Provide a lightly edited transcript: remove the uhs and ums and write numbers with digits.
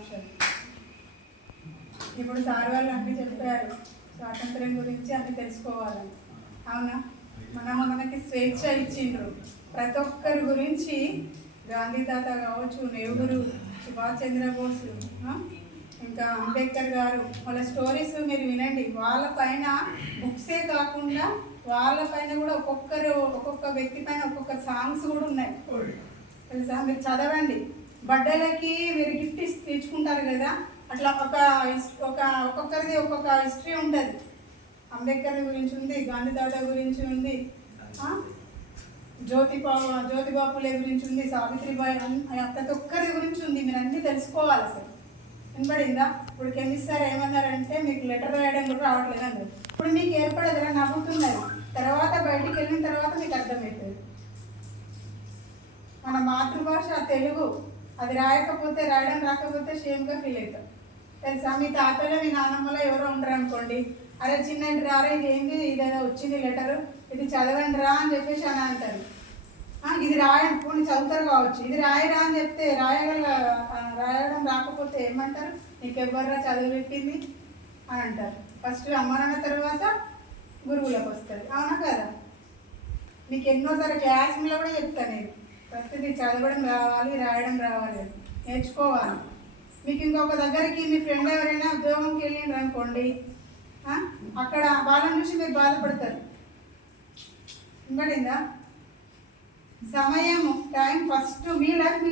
శుభాకాంక్షలు. ఇప్పుడు సార్ వాళ్ళు అన్నీ చెప్పారు, స్వాతంత్ర్యం గురించి అన్నీ తెలుసుకోవాలని. అవునా? మనకి స్వేచ్ఛ ఇచ్చిండ్రు. ప్రతి ఒక్కరి గురించి గాంధీ తాత కావచ్చు, నెహ్రూ, సుభాష్ చంద్రబోస్, ఇంకా అంబేద్కర్ గారు, వాళ్ళ స్టోరీస్ మీరు వినండి. వాళ్ళ పైన బుక్సే కాకుండా వాళ్ళ పైన కూడా ఒక్కొక్క వ్యక్తి పైన ఒక్కొక్క సాంగ్స్ కూడా ఉన్నాయి తెలుసా. మీరు చదవండి. బర్త్డేలకి మీరు గిఫ్ట్ తెచ్చుకుంటారు కదా, అట్లా ఒక్కొక్కరిది ఒక్కొక్క హిస్టరీ ఉంటుంది. అంబేద్కర్ గురించి ఉంది, గాంధీ తాత గురించి ఉంది, జ్యోతిబాపులే గురించి ఉంది, సావిత్రిబాయి, ప్రతి ఒక్కరి గురించి ఉంది. మీరు అన్నీ తెలుసుకోవాలి. అసలు వినపడిందా? ఇప్పుడు కెమిస్ట్ సార్ ఏమన్నారంటే మీకు లెటర్ రాయడం కూడా రావట్లేదు అన్నారు. ఇప్పుడు మీకు ఏర్పడేది నవ్వుతున్నారు, తర్వాత బయటికి వెళ్ళిన తర్వాత మీకు అర్థమవుతుంది. మన మాతృభాష తెలుగు, అది రాయడం రాకపోతే షేమ్గా ఫీల్ అవుతాం తెలుసా. మీ తాతలో మీ నాన్నమ్మలో ఎవరో ఉండరు అనుకోండి, అరే చిన్న రారా ఇది ఏంటి, ఇదేదో వచ్చింది లెటరు, ఇది చదవండి రా అని చెప్పేసి అని అంటారు. ఇది రాయండి, పోనీ చదువుతారు కావచ్చు. ఇది రాయరా అని చెప్తే రాయడం రాకపోతే ఏమంటారు, నీకు ఎవ్వర్రా చదువు పెట్టింది అని అంటారు. ఫస్ట్ అమ్మ నాన్న తర్వాత గురువులకు వస్తుంది. అవునా కదా? మీకు ఎన్నోసారి క్లాస్ రూమ్లో కూడా చెప్తాను నేను, ప్రతిదీ చదవడం రావాలి, రాయడం రావాలి, నేర్చుకోవాలి. మీకు ఇంకొక దగ్గరికి మీ ఫ్రెండ్ ఎవరైనా ఉద్యోగంకి వెళ్ళిండ్రు అనుకోండి, అక్కడ వాళ్ళని చూసి మీరు బాధపడతారు. వినపడిందా? సమయం, టైం ఫస్ట్ మీ లైఫ్